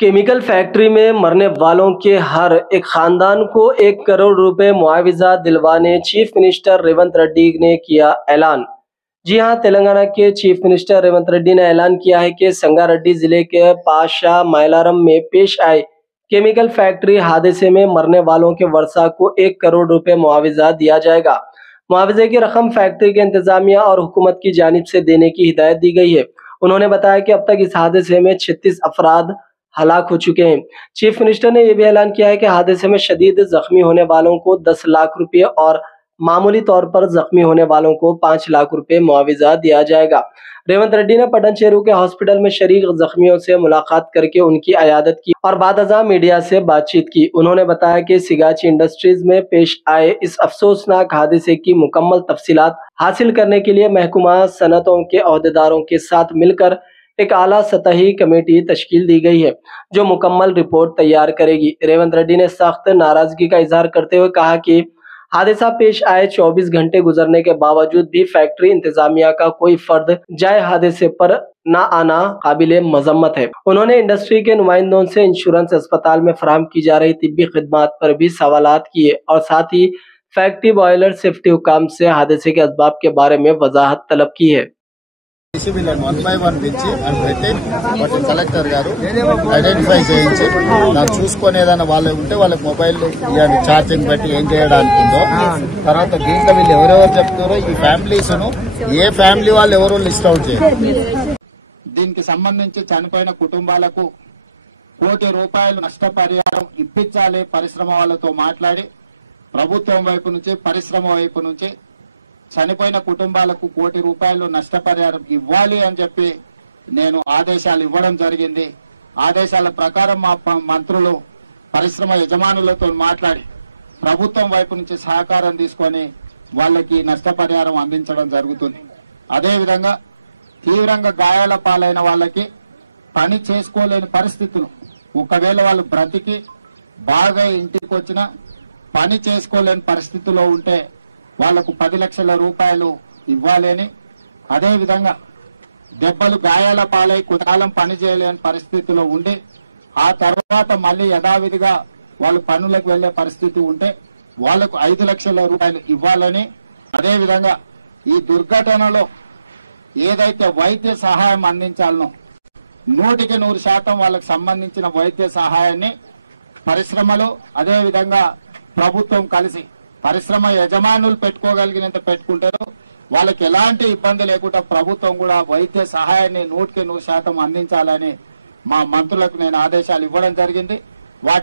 Chemical factory में मरने वालों के हर एक खानदान को 1 करोड़ रुपए मुआवजा दिलवाने चीफ मिनिस्टर रेवंत रेड्डी ने किया ऐलान। जी हां, तेलंगाना के चीफ मिनिस्टर रेवंत रेड्डी ने ऐलान किया है कि संगारेड्डी जिले के पाशा मैलारम में पेश आए केमिकल फैक्ट्री हादसे में मरने वालों के वर्षा को 1 करोड़ रुपए मुआवजा दिया जाएगा। मुआवजे की रकम फैक्ट्री के इंतजामिया और हुकूमत की जानिब से देने की हिदायत दी गई है। उन्होंने बताया कि अब तक इस हादसे में 36 अफराद हलाक हो चुके हैं। चीफ मिनिस्टर ने यह भी ऐलान किया है कि हादसे में शदीद जख्मी होने वालों को 10 लाख रुपए और मामूली तौर पर जख्मी होने वालों को 5 लाख रुपए मुआवजा दिया जाएगा। रेवंत रेड्डी ने पटनचेरू के हॉस्पिटल में शरीक जख्मियों से मुलाकात करके उनकी अयादत की और बाद अज़ा मीडिया से बातचीत की। उन्होंने बताया कि सिगाची इंडस्ट्रीज में पेश आए इस अफसोसनाक हादसे की मुकम्मल तफसीलात हासिल करने के लिए महकमा सनतों के अहदेदारों के साथ मिलकर एक आला सतही कमेटी तश्कील दी गई है जो मुकम्मल रिपोर्ट तैयार करेगी। रेवंत रेड्डी ने सख्त नाराजगी का इजहार करते हुए कहा कि हादसा पेश आए 24 घंटे गुजरने के बावजूद भी फैक्ट्री इंतजामिया का कोई फर्द जाए हादसे पर न आना काबिले मजम्मत है। उन्होंने इंडस्ट्री के नुमाइंदों से इंश्योरेंस अस्पताल में फराहम की जा रही तिब्बी खिदमात पर भी सवालात किए और साथ ही फैक्ट्री बॉयलर सेफ्टी हुकाम से हादसे के असबाब के बारे में वजाहत तलब की है। వీళ్ళని 1 by 1 పిలిచి అని పెట్టి వాటి కలెక్టర్ గారు ఐడెంటిఫై చేయించి నాకు చూసుకొని ఏదైనా వాళ్ళు ఉంటే వాళ్ళకి మొబైల్ ఇవ్వండి ఛార్జింగ్ పెట్టి ఏం చేయడానికి ఉందో తర్వాత దీంట్లో వీళ్ళు ఎవరెవరు చెప్తారో ఈ ఫ్యామిలీస్ ను ఏ ఫ్యామిలీ వాళ్ళు ఎవరో లిస్ట్ అవుట్ చేయాలి। దీనికి సంబంధించి చనిపోయిన కుటుంబాలకు ₹1 కోటి నష్టపరిహారం ఇప్పించాలి పరిశ్రమ వాళ్ళతో మాట్లాడి ప్రభుత్వం వైపు నుంచి పరిశ్రమ వైపు నుంచి చనిపోయిన కుటుంబాలకు ₹1 కోటి నష్టపరిహారం ఇవ్వాలి అని చెప్పి నేను ఆదేశాలు ఇవ్వడం జరిగింది। ఆదేశాల ప్రకారం మా మంత్రులు పరిశ్రమ యజమానులతో మాట్లాడి ప్రభుత్వం వైపు నుంచి సహకారం తీసుకొని వాళ్ళకి నష్టపరిహారం అందించడం జరుగుతుంది। అదేవిధంగా తీవ్రంగా గాయాల పాలైన వాళ్ళకి పని చేసుకోలేని పరిస్థితులు ఒకవేళ వాళ్ళు బ్రతికి బాగా ఇంటికి వచ్చినా పని చేసుకోలేని పరిస్థితిలో ఉంటే వాళ్లకు 10 లక్షల రూపాయలు ఇవ్వాలి అని అదేవిధంగా దెబ్బలు గాయాల పాలై కొంతకాలం పని చేయలేని పరిస్థితిలో ఉండి ఆ తర్వాత మళ్ళీ యథావిధిగా వాళ్ళు పనులకు వెళ్లే పరిస్థితి ఉంటే వాళ్లకు 5 లక్షల రూపాయలు ఇవ్వాలని అదేవిధంగా ఈ దుర్ఘటనలో ఏదైతే వైద్య సహాయం అందించాలనో 100% వాళ్ళకు సంబంధించిన వైద్య సహాయాన్ని పరిశ్రమలు అదేవిధంగా ప్రభుత్వం కలిసి పరిశ్రమ యజమానులు పెట్టుకోగలిగినంత పెట్టుకుంటారు వాళ్ళకి ఎలాంటి ఇబ్బంది లేకుండా ప్రభుత్వం కూడా వైద్య సహాయాన్ని 100% అందించాలని మా మంత్రులకు నేను ఆదేశాలు ఇవ్వడం జరిగింది। వాటి